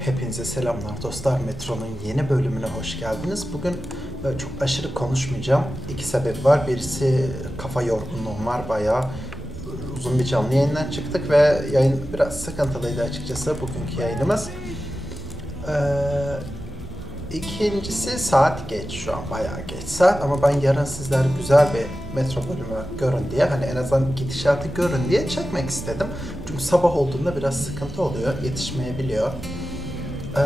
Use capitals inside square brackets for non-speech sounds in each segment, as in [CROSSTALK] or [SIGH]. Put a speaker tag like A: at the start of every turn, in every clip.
A: Hepinize selamlar dostlar. Metro'nun yeni bölümüne hoş geldiniz. Bugün böyle çok aşırı konuşmayacağım. İki sebep var. Birisi kafa yorgunluğum var. Bayağı uzun bir canlı yayından çıktık ve yayın biraz sıkıntılıydı açıkçası bugünkü yayınımız. Ee, ikincisi saat geç şu an bayağı geç saat ama ben yarın sizler güzel bir metro bölümü görün diye hani en azından gidişatı görün diye çekmek istedim. Çünkü sabah olduğunda biraz sıkıntı oluyor yetişmeyebiliyor. Ee,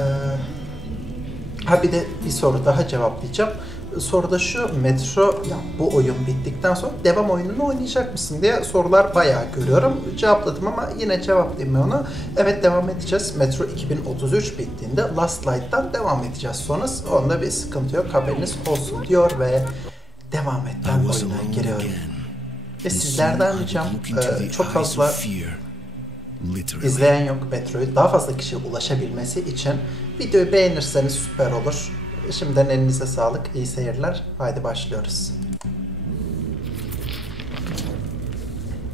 A: ha bir de bir soru daha cevaplayacağım. Soru da şu, Metro ya bu oyun bittikten sonra devam oyununu oynayacak mısın diye sorular bayağı görüyorum. Cevapladım ama yine cevaplayayım onu. Evet devam edeceğiz. Metro 2033 bittiğinde Last Light'tan devam edeceğiz sonra. Onda bir sıkıntı yok haberiniz olsun diyor ve devam et ben oyuna giriyorum. Ve sizlerden ricam e, çok fazla İzleyen yok Metro'yu daha fazla kişiye ulaşabilmesi için videoyu beğenirseniz süper olur. Şimdiden elinize sağlık, iyi seyirler. Haydi başlıyoruz.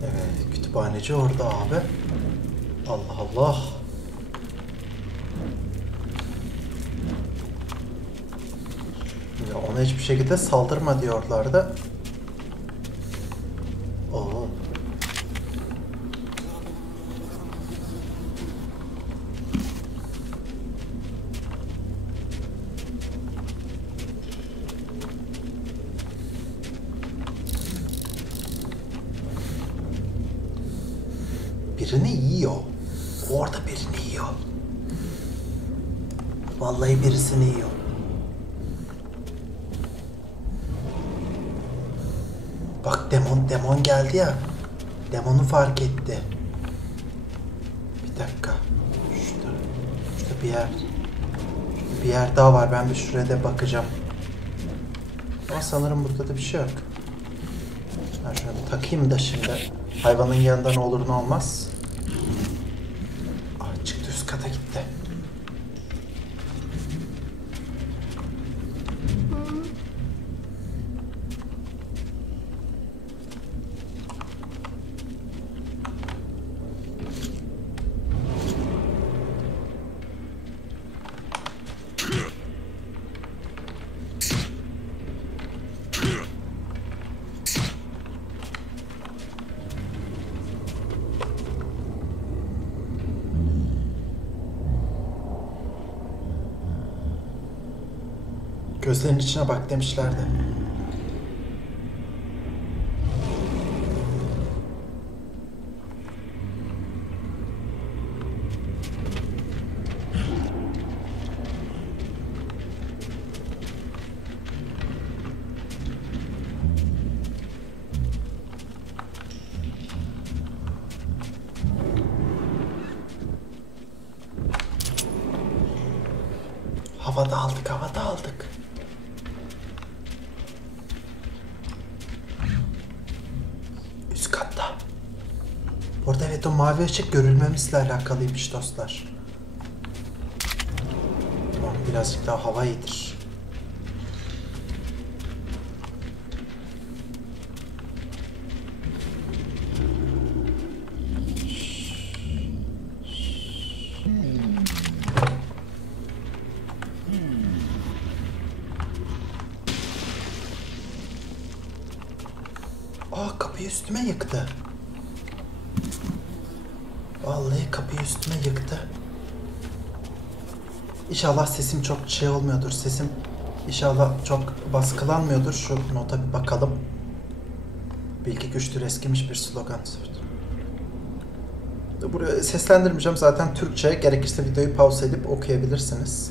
A: Evet, kütüphaneci orada abi. Allah Allah. Ya ona hiçbir şekilde saldırma diyorlardı. Demon demon geldi ya. Demonu fark etti. Bir dakika. Şurada. Şurada bir yer. Şurada bir yer daha var. Ben bir şuraya da bakacağım. Ama sanırım burada da bir şey yok. Ben şunu takayım da şimdi. Hayvanın yanında ne olur ne olmaz. Gözlerinin içine bak demişlerdi. Havada aldık, havada aldık. Üst katta. Orada mavi ışık görülmemizle alakalıymış dostlar. Tamam birazcık daha hava iyidir. Aa kapıyı üstüme yıktı. Vallahi kapıyı üstüme yıktı. İnşallah sesim çok şey olmuyordur. Sesim inşallah çok baskılanmıyordur. Şu nota bir bakalım. Bilgi güçtür eskimiş bir slogan. Buraya seslendirmeyeceğim zaten Türkçe. Gerekirse videoyu pause edip okuyabilirsiniz.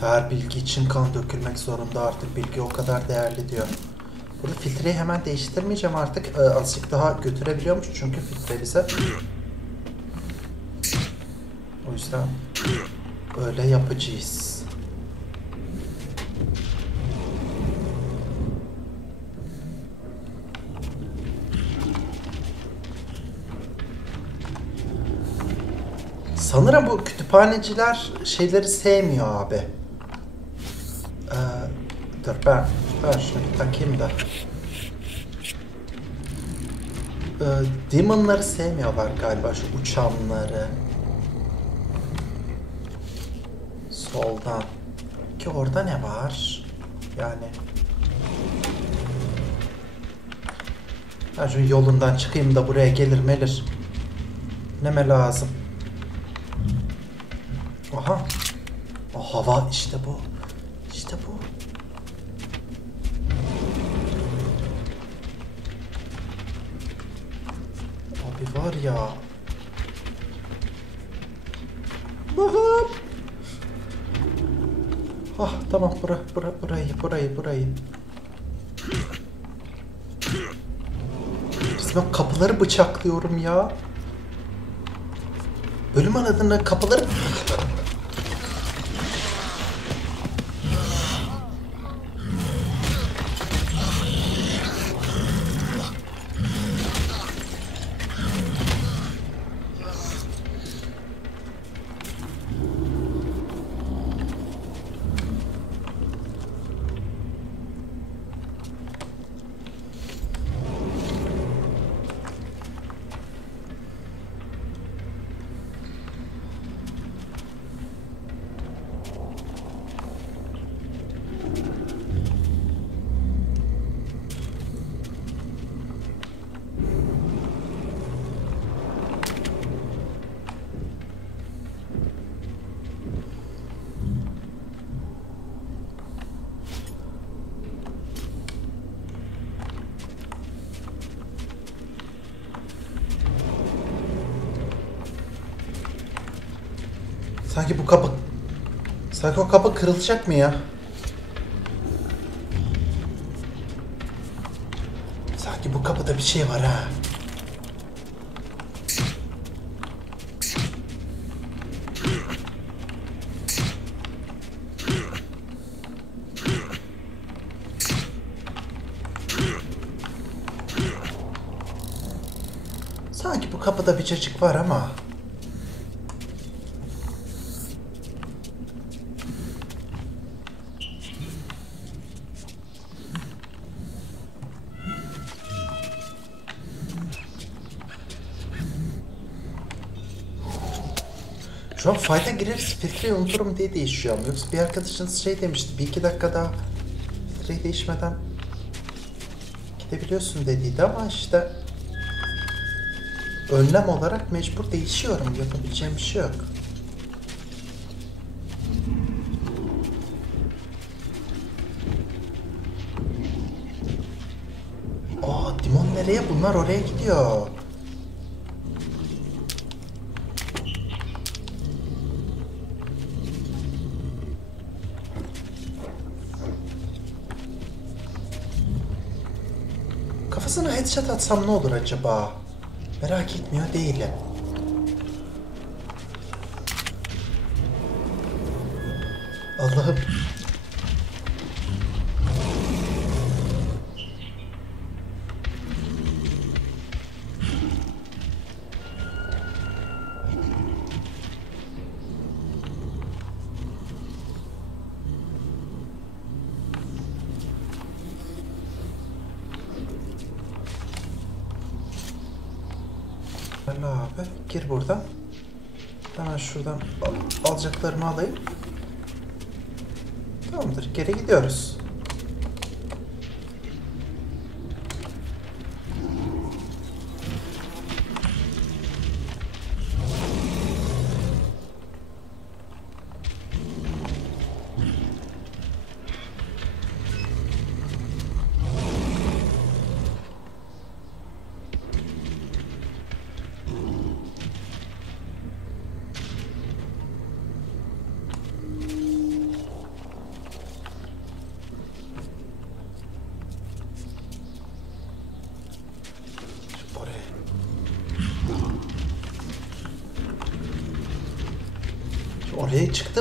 A: Her bilgi için kan dökülmek zorunda artık. Bilgi o kadar değerli diyor. Burada filtreyi hemen değiştirmeyeceğim artık. Ee, azıcık daha götürebiliyormuş çünkü filtre bize. O yüzden öyle yapacağız. Sanırım bu kütüphaneciler şeyleri sevmiyor abi. Ben, ben şunu bir takayım da. Ee, demonları sevmiyorlar galiba şu uçanları. Soldan. Ki orada ne var? Yani. Ben şu yolundan çıkayım da buraya gelir melir. Neme lazım. Aha. O hava işte bu. İşte bu. Abi var ya. Bakın. Ah tamam bura, bura, burayı burayı burayı. Resmen kapıları bıçaklıyorum ya. Bölüm aradığında kapıları... Sanki bu kapı... Sanki o kapı kırılacak mı ya? Sanki bu kapıda bir şey var ha. Sanki bu kapıda bir cacık var ama... An fayda gireriz filtreyi unuturum diye değişiyorum. Yoksa bir arkadaşınız şey demişti. Bir iki dakika daha filtreyi değişmeden gidebiliyorsun dediydi ama işte önlem olarak mecbur değişiyorum. Yapabileceğim bir şey yok. Aa, Dimon nereye? Bunlar oraya gidiyor. Headshot atsam ne olur acaba? Merak etmiyor değilim. Allah'ım. Gir buradan. Hemen şuradan al- alacaklarımı alayım. Tamamdır geri gidiyoruz.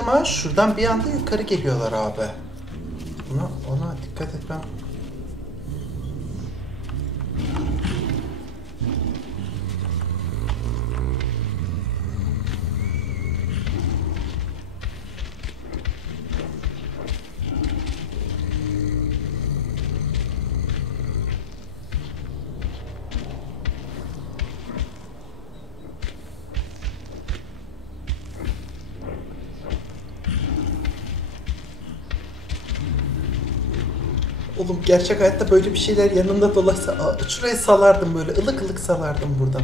A: Ha. Şuradan bir anda yukarı geliyorlar abi. Ona, ona dikkat etmem. Oğlum gerçek hayatta böyle bir şeyler yanında dolaşsa aa, şurayı salardım böyle ılık ılık salardım buradan.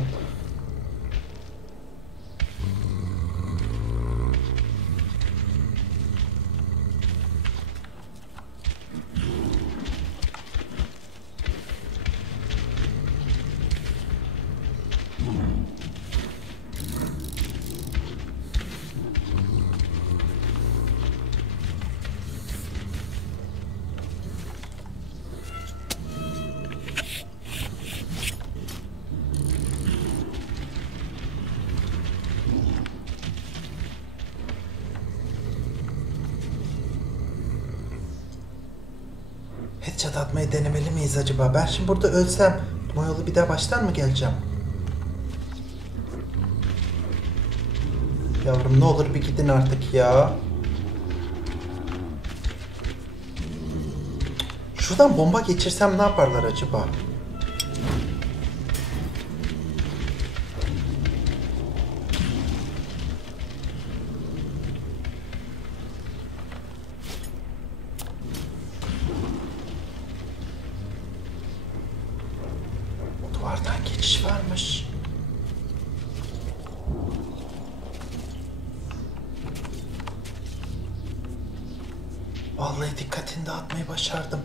A: Headshot atmayı denemeli miyiz acaba? Ben şimdi burada ölsem yolu bir daha baştan mı geleceğim? Yavrum ne olur bir gidin artık ya. Şuradan bomba geçirsem ne yaparlar acaba? Vallahi dikkatini dağıtmayı başardım.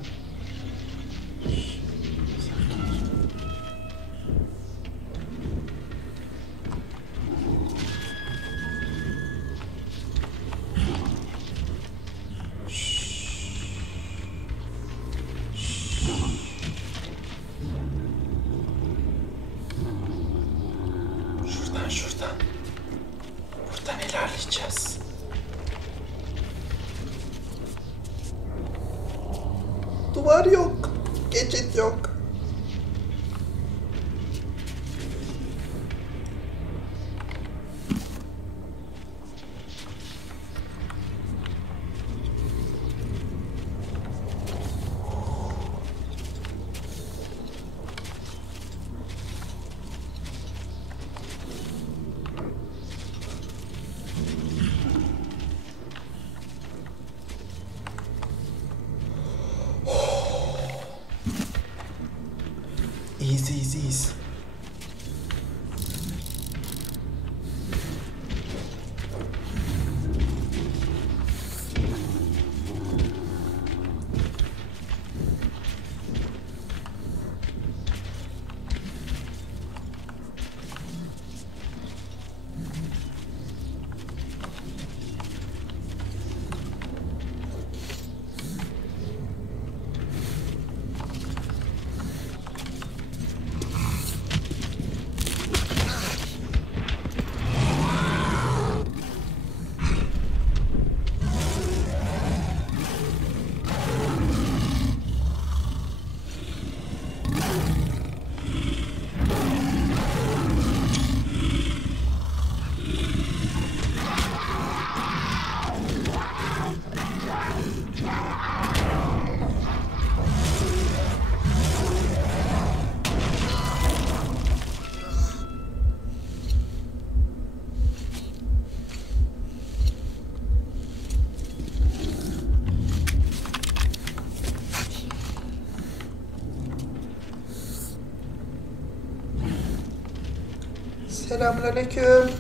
A: Selamünaleyküm.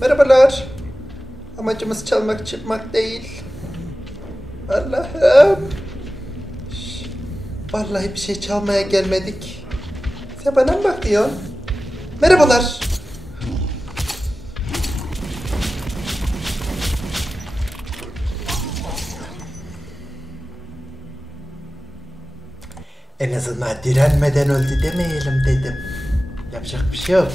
A: Merhabalar. Amacımız çalmak çıkmak değil. Allah'ım. Vallahi bir şey çalmaya gelmedik. Sen bana mı bakıyorsun? Merhabalar. En azından direnmeden öldü demeyelim dedim. Yapacak bir şey yok.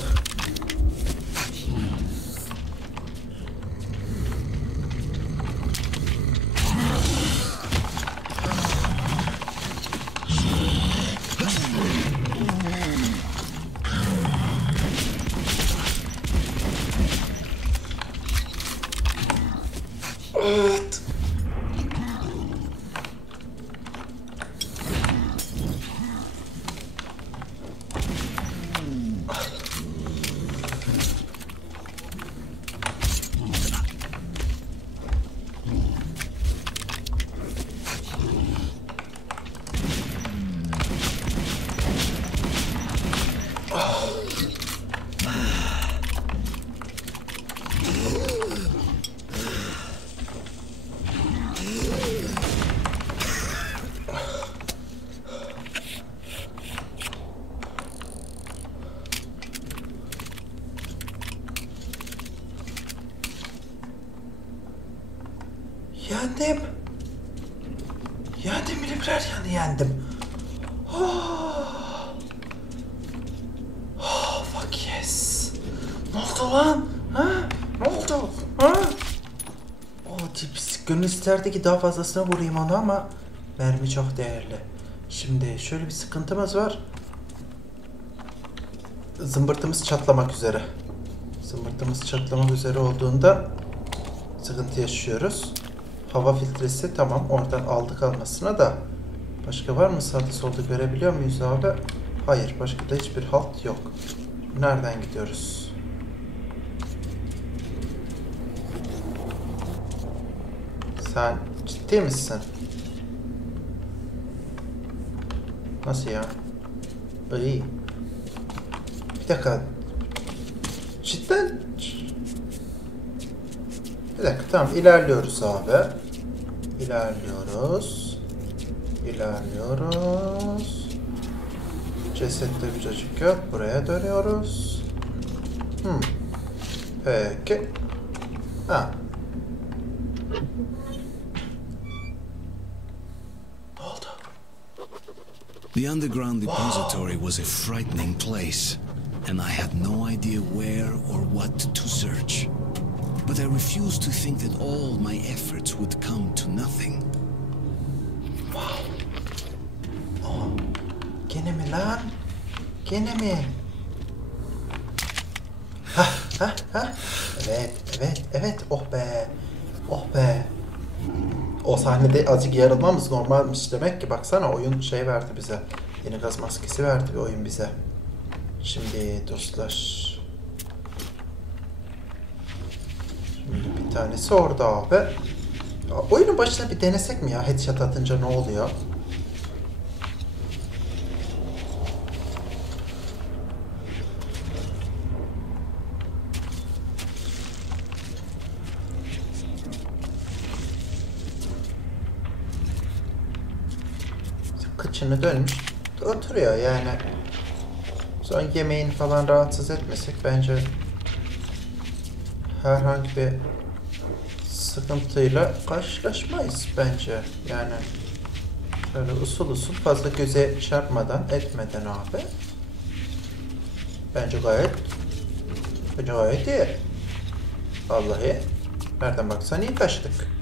A: İsterdi ki daha fazlasına vurayım onu ama mermi çok değerli. Şimdi şöyle bir sıkıntımız var. Zımbırtımız çatlamak üzere. Zımbırtımız çatlamak üzere olduğunda sıkıntı yaşıyoruz. Hava filtresi tamam oradan aldık almasına da başka var mı sağda solda görebiliyor muyuz abi? Hayır başka da hiçbir halt yok. Nereden gidiyoruz? Sen ciddi misin? Nasıl ya? İyi. Bir dakika. Cidden... Bir dakika tamam ilerliyoruz abi. İlerliyoruz. İlerliyoruz. Cesette bir çocuk yok. Buraya dönüyoruz. Hmm. Peki. Ha.
B: The underground depository was a frightening place, and I had no idea where or what to search. But I refused to think that all my efforts would come to nothing. Wow.
A: Gene mi lan? Gene mi? Hah hah hah. Evet evet evet oh be. Oh be. O sahnede azıcık yarılmamız normalmiş demek ki baksana oyun şey verdi bize. Yeni gaz maskesi verdi bir oyun bize. Şimdi dostlar. Şimdi bir tanesi orada abi. Ya, Oyunun başına bir denesek mi ya? Headshot atınca ne oluyor? Kıçını dönmüş oturuyor yani. Son yemeğini falan rahatsız etmesek bence herhangi bir sıkıntıyla karşılaşmayız bence. Yani şöyle usul usul fazla göze çarpmadan etmeden abi. Bence gayet bence gayet iyi. Vallahi nereden baksan iyi kaçtık.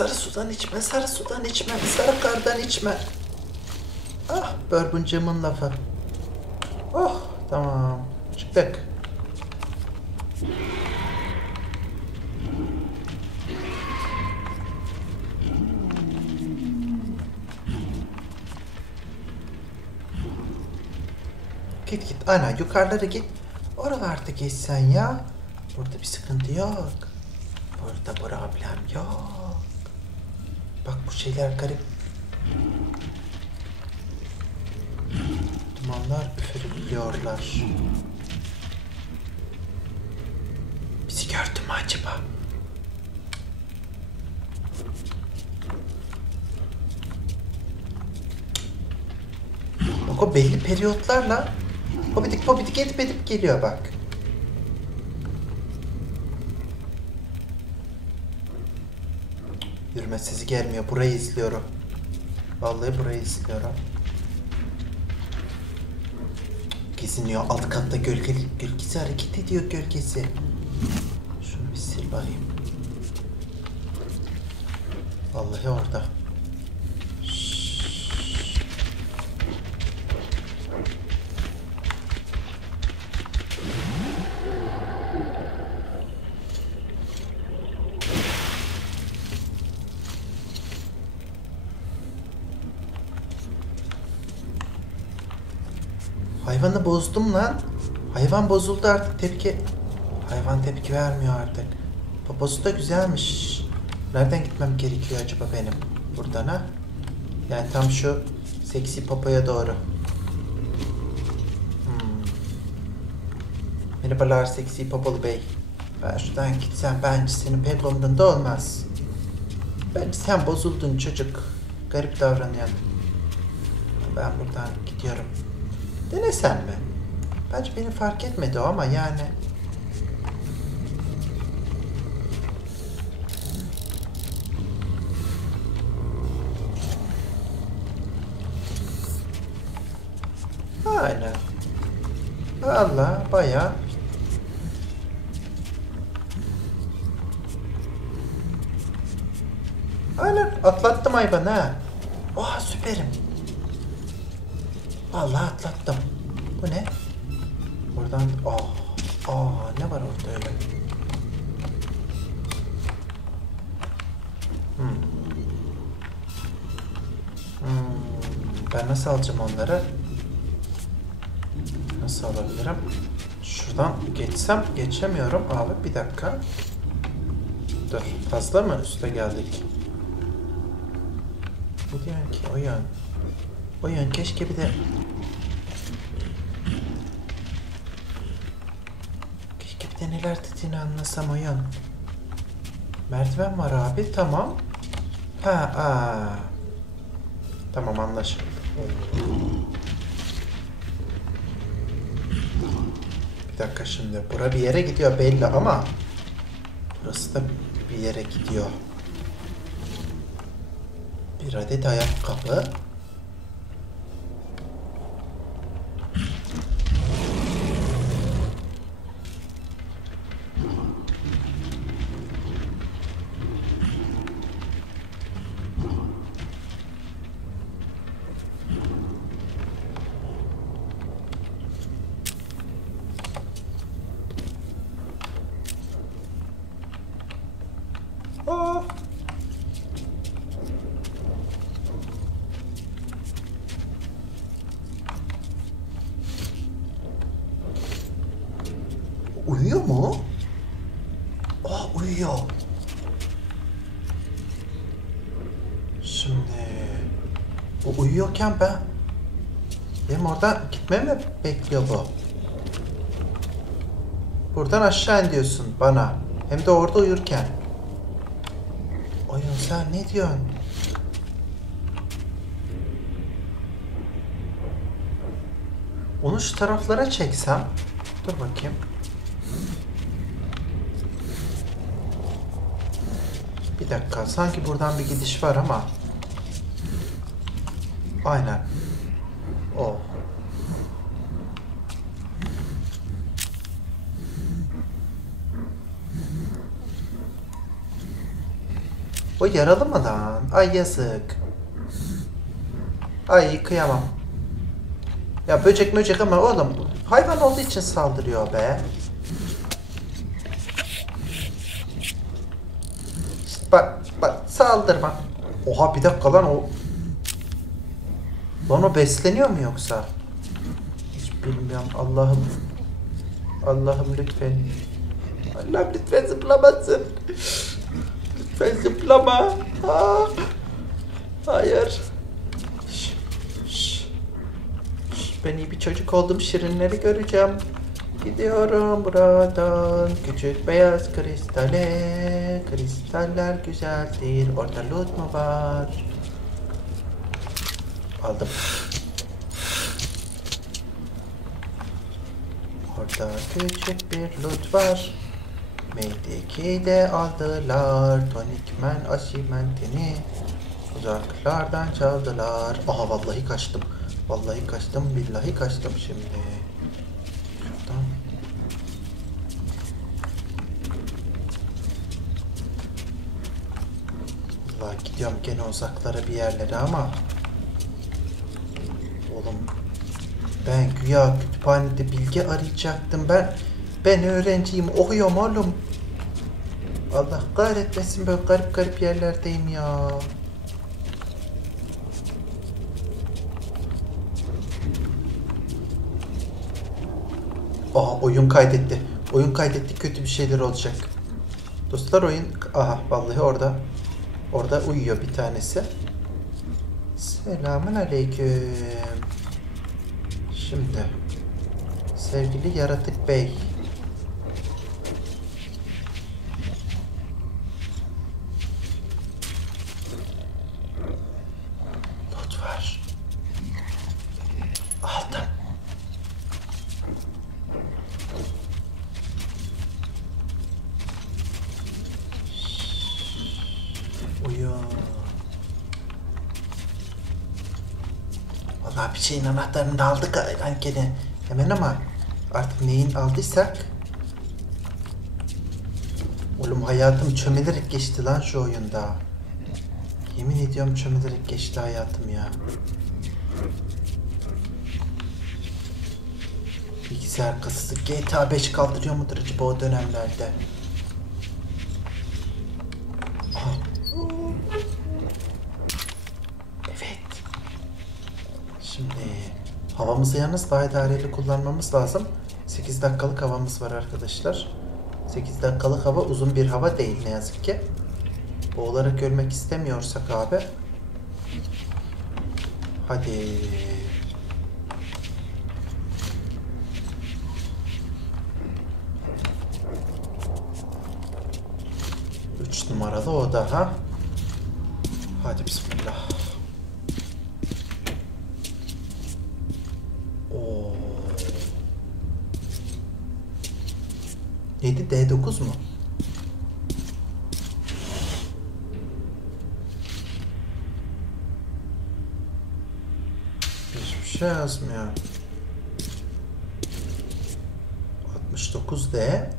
A: Sarı sudan içme, sarı sudan içme, sarı kardan içme. Ah, börbuncamın lafı. Oh, tamam. Çıktık. Git git ana yukarılara git. Oralarda geç sen ya. Burada bir sıkıntı yok. Burada problem yok. Bak bu şeyler garip. Dumanlar üfürülüyorlar. Bizi gördü mü acaba? Bak o belli periyotlarla pobidik pobidik edip edip geliyor bak. Yürüme sizi gelmiyor. Burayı izliyorum. Vallahi burayı izliyorum. Geziniyor. Alt katta gölge, gölgesi hareket ediyor gölgesi. Şunu bir sil bakayım. Vallahi orada. Hayvanı bozdum lan. Hayvan bozuldu artık tepki. Hayvan tepki vermiyor artık. Poposu da güzelmiş. Nereden gitmem gerekiyor acaba benim? Buradan ha? Yani tam şu seksi popoya doğru. Hmm. Merhabalar seksi popolu bey. Ben şuradan gitsem bence senin pek umrunda olmaz. Bence sen bozuldun çocuk. Garip davranıyorsun. Ben buradan gidiyorum. Denesem mi? Bence beni fark etmedi o ama yani. Aynen. Allah bayağı. Aynen atlattım hayvanı ha. Oha süperim. Vallahi atlattım. Bu ne? Buradan aa, aa ne var orada öyle? Hmm. Hmm, ben nasıl alacağım onları? Nasıl alabilirim? Şuradan geçsem geçemiyorum abi bir dakika. Dur fazla mı üste geldik? Bu diyor ki o yön. O yön keşke bir de Keşke bir de neler dediğini anlasam o yön. Merdiven var abi tamam. Ha aa. Tamam anlaşıldı. Bir dakika şimdi. Bura bir yere gidiyor belli ama burası da bir yere gidiyor. Bir adet ayakkabı. Aa! Uyuyor mu? Aa uyuyor. Şimdi uyuyorken ben benim orada gitmemi mi bekliyor bu? Buradan aşağı in diyorsun bana. Hem de orada uyurken. Oyun sen ne diyorsun? Onu şu taraflara çeksem. Dur bakayım. Bir dakika. Sanki buradan bir gidiş var ama. Aynen. O. O yaralı mı lan? Ay yazık. Ay kıyamam. Ya böcek möcek ama oğlum hayvan olduğu için saldırıyor be. Bak bak saldırma. Oha bir dakika lan o. Lan o besleniyor mu yoksa? Hiç bilmiyorum Allah'ım. Allah'ım lütfen. Allah'ım lütfen zıplamasın. Lütfen zıplama. Aa. Hayır. Şş, şş. Şş, Ben iyi bir çocuk oldum. Şirinleri göreceğim. Gidiyorum buradan küçük beyaz kristale. Kristaller güzeldir. Orada loot mu var? Aldım. Orada küçük bir loot var. Meydeki de aldılar. Tonikmen asimentini uzaklardan çaldılar. Aha vallahi kaçtım. Vallahi kaçtım. Billahi kaçtım şimdi. Şuradan. Vallahi gidiyorum gene uzaklara bir yerlere ama Oğlum ben güya kütüphanede bilgi arayacaktım. Ben ben öğrenciyim. Okuyorum oğlum. Allah kahretmesin böyle garip garip yerlerdeyim ya. Aha oyun kaydetti. Oyun kaydetti kötü bir şeyler olacak. Dostlar oyun... Aha vallahi orada. Orada uyuyor bir tanesi. Selamun aleyküm. Şimdi sevgili yaratık bey. Not var. Aldım. oluyor? Vallahi bir şeyin anahtarını da aldık lan gene. Hemen ama artık neyin aldıysak. Oğlum hayatım çömelerek geçti lan şu oyunda. Yemin ediyorum çömelerek geçti hayatım ya. Bilgisayar kasası GTA 5 kaldırıyor mudur acaba o dönemlerde? Şimdi havamızı yalnız daha idareli kullanmamız lazım. 8 dakikalık havamız var arkadaşlar. 8 dakikalık hava uzun bir hava değil ne yazık ki. Boğularak ölmek istemiyorsak abi. Hadi. Üç numaralı oda ha. Hadi bismillah. 7 D9 mu? Hiçbir şey yazmıyor. 69 D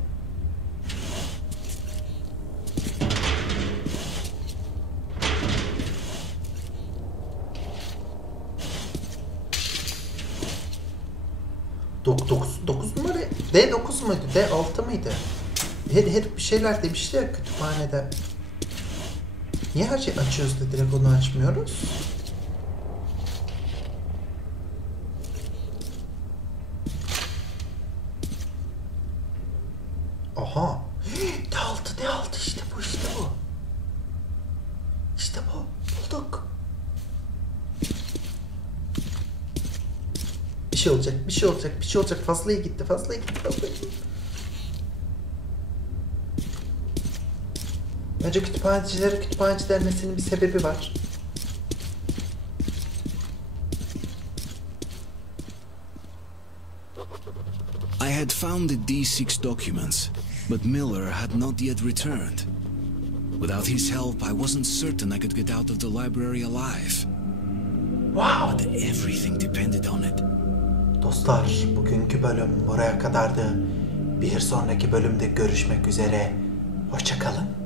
A: D9 muydu? D6 mıydı? Her, her bir şeyler demişti ya kütüphanede. Niye her şeyi açıyoruz da direkt onu açmıyoruz? Aha. [GASPS] D6 D6 işte bu işte bu. İşte bu. Bulduk. Şey olacak, bir şey olacak, bir şey olacak. Fazlaya gitti, fazlaya gitti, fazlaya gitti. Bence kütüphanecilere kütüphaneci denmesinin bir sebebi var.
B: I had found the D6 documents, but Miller had not yet returned. Without his help, I wasn't certain I could get out of the library alive.
A: Wow!
B: But everything depended on it.
A: Dostlar, bugünkü bölüm buraya kadardı. Bir sonraki bölümde görüşmek üzere. Hoşçakalın.